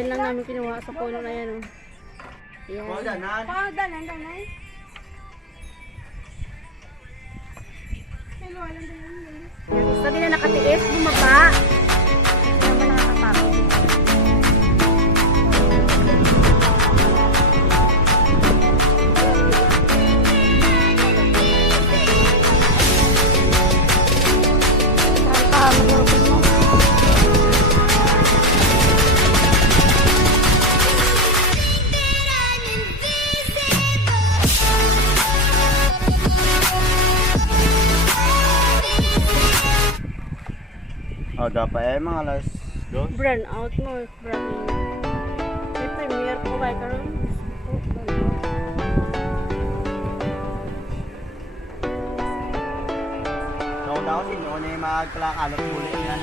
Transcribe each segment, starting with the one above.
Diyan lang namin kinuha sa puno na yan. Oh. Yan. Padanan. Gusto nila nakatiis, bumaba. Hindi naman nakakapakot. Aga pa mga alas 2. Burn out mo, burn. May premiere ko kay karon. So daw sinyo na yung magkalakalot muli yan.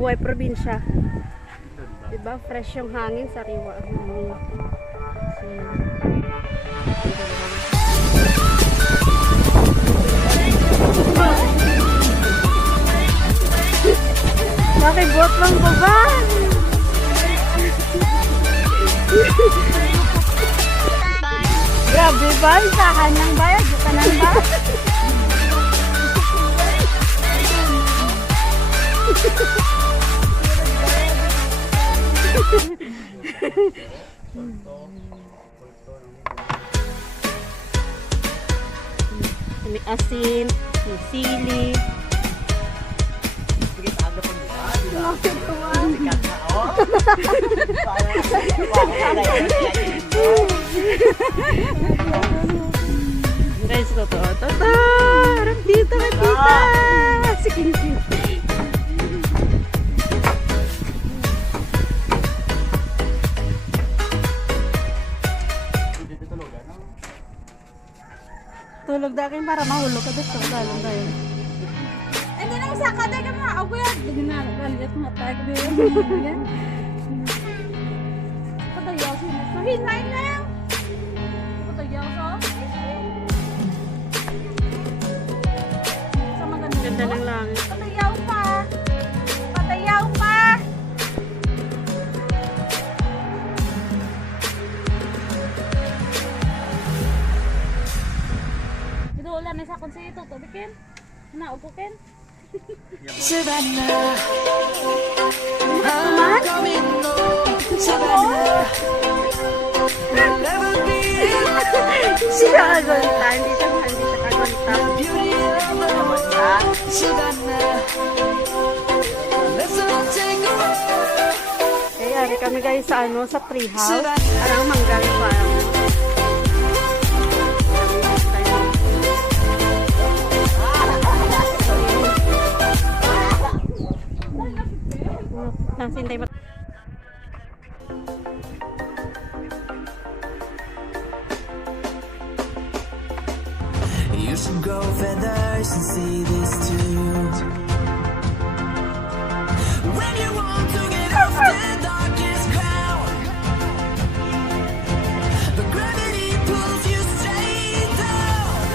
Buhay probinsya. Diba? Fresh yung hangin, sariwa. Bakit bot lang ba ba? Grabe ba? Sa kanyang bayad? Sa kanan ba? May asin, may sili. Sige, aga pa nila. Bakit tuwa? Sikat na, oh. Guys, totoo. Harap dito ka, tita. Sige. Tulog dakin para mahulog ka dito. Dalong tayo. Hindi na usaka tayo ka mga ako yan. Hindi na nagaliat mga tayo ka dito. Patayaw siya. Sabihin na yun na. Patayaw siya. Sa maganda. Ganda ng langit. Patayaw pa. Patayaw pa. Wala na sa akong sa ito, tubikin. Naupukin. Savannah, I'm coming home. Savannah, we'll never be alone. Siya kagulta, hindi siya kagulta. Beauty of the world. Savannah, let's all take a walk. Kaya ari kami guys sa sa tree house. Parang mangga pa. Nasintay mo. You should grow feathers and see this too. When you want to get off the darkest ground, but gravity pulls you straight down.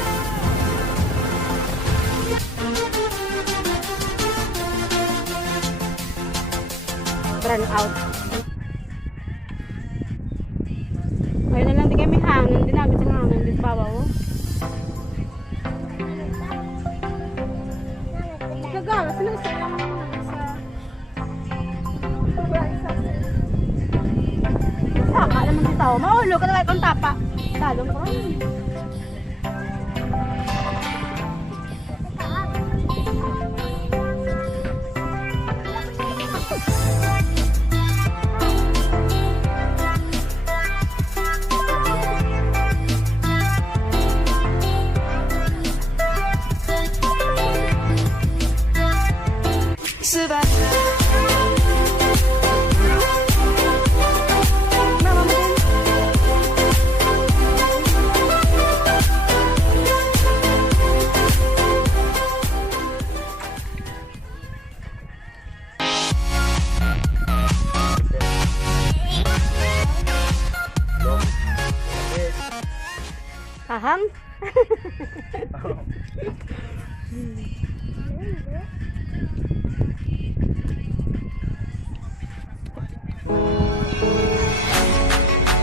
turn out. Ngayon na lang di kami hangin. Dinamit ang hangin. Di bawa oh. Gagawa, sila isa lang naman isa. Saka naman si tao. Maulog ka na kahit ang tapa. Talong ko rin. Paham?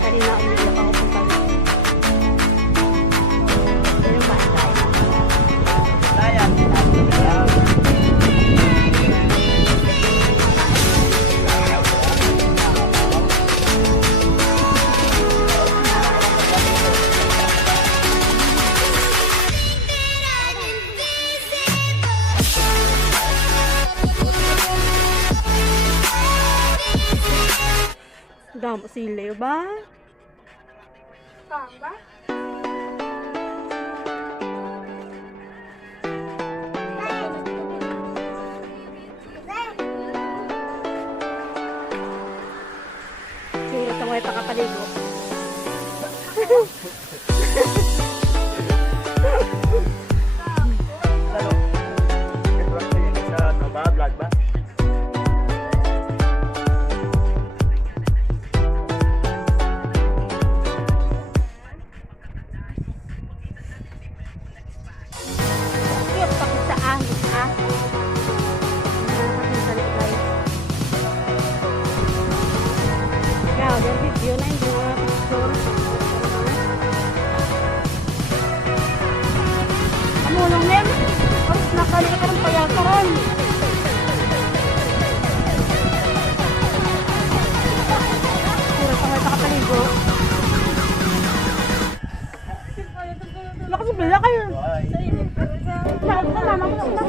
Kanina umiyak ako kung pagod. Pero basta. Layan. Damo sila ba? Tama? Sura sa mga takapaligo. Ano? Ito lang sa'yo sa ano ba? Vlog ba? Cute pa sa ahit ha. Nakakasali guys. Kaya, yung video na hindi mga picture. Amulong nem. Tapos nakalikat ka ng payakaran. Sura sa mga takapaligo. Lakas bila kayo. Bye. Lahat na naman ko na.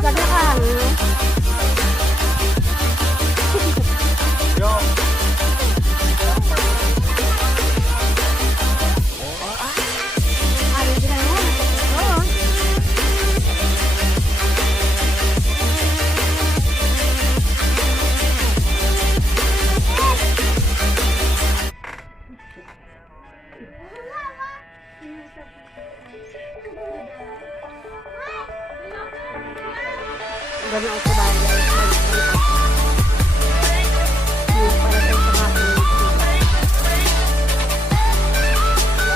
Ganda ka. Yo. Ano din na yan? Oo. Gano'n ako sa bagay. Yung para sa isang aking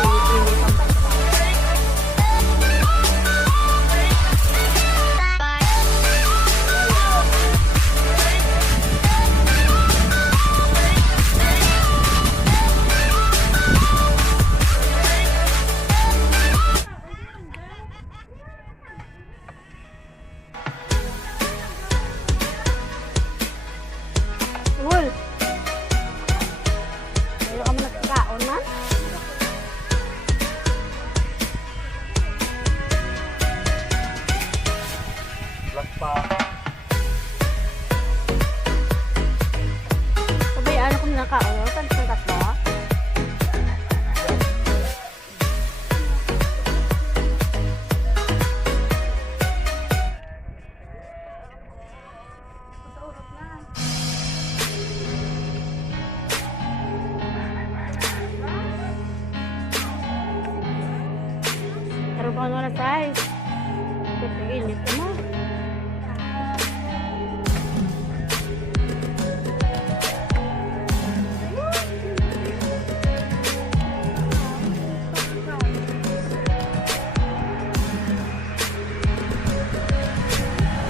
pinipili pang pagkakas.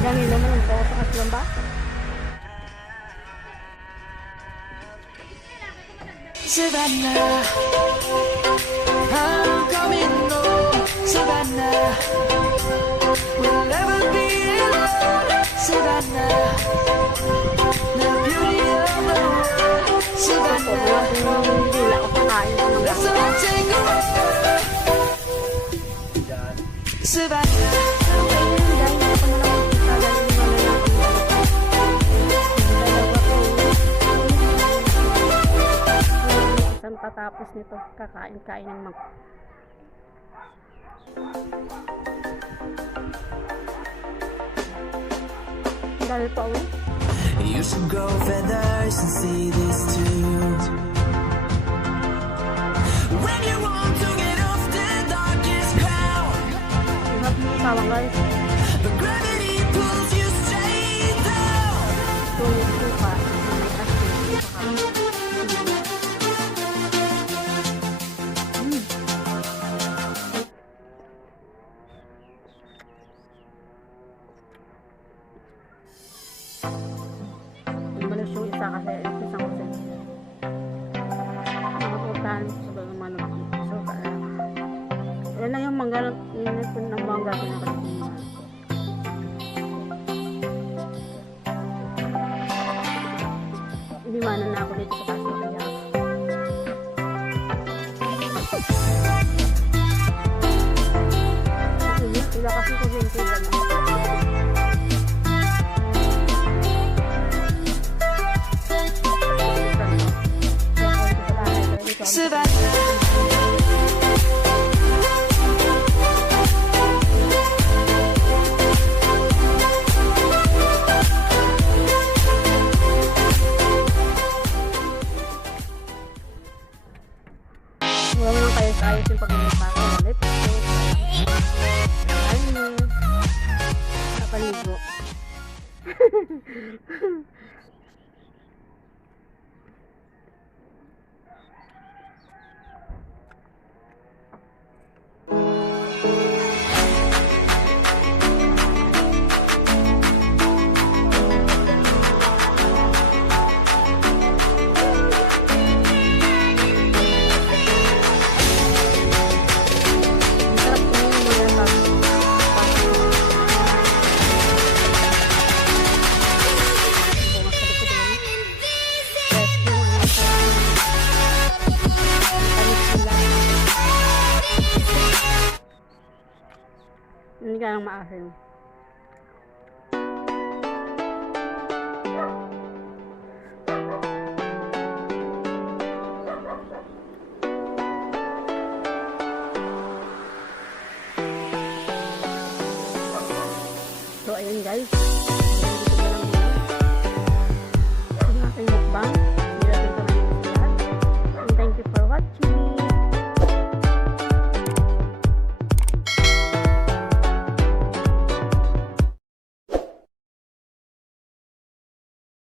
Dahil naman po sa kaslang ba? Savannah, I'm coming home. Savannah, we'll never be alone. Savannah, the beauty of the world. Savannah, Hindi ako kakain ng mga let's all take a ride. Savannah. dahil ako na lang magkita dahil yung mga isang tatapos nito kakain-kain ng mag dahil pa uwi You should grow feathers and see this too. When you want to get off the darkest ground, ihap mo tawang guys but gravity pulls you straight down. tulis suka may asin saka malis yung isa kasi isang kasi nakapuntahan sa mga so yan lang yung mangga ng mangga pinakalimutan Ibimanan na ako dito sa kaso kaya sila kasi ko din sila na Savannah. wala lang kayo sa ayos yung pag-iipa ko lipstick ano napaligo Hindi ka lang maasim.